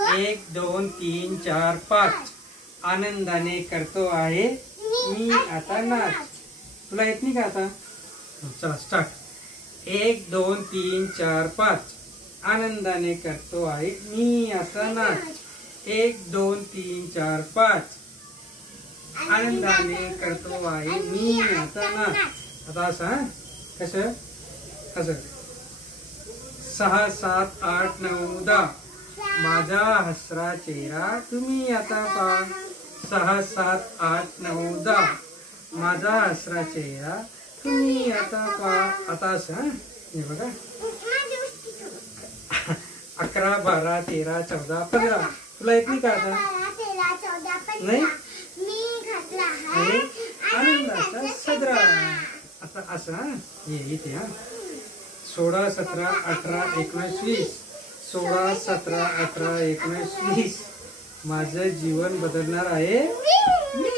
1 2 3 4 5 आनंदाने करतो आहे मी आता नाच। तुला येत नाही का आता? चला स्टार्ट। 1 2 3 4 5 आनंदाने करतो आहे मी आता नाच। 1 2 3 4 5 आनंदाने करतो आहे मी आता नाच। आता असं कसं कसं 6 7 8 9 10 माझा हसरा चेहरा तुम्ही आता पहा। 6 7 8 9 10 माझा हसरा चेहरा तुम्ही आता पहा। आता असं हे बघा 11 12 13 14 15 तुला येत नाही का आता? नाही आनंदाचा सदरा। आता असं हे इथे 16 17 18 19 20 16 17 18 19 20 माझं जीवन बदलणार आहे मी।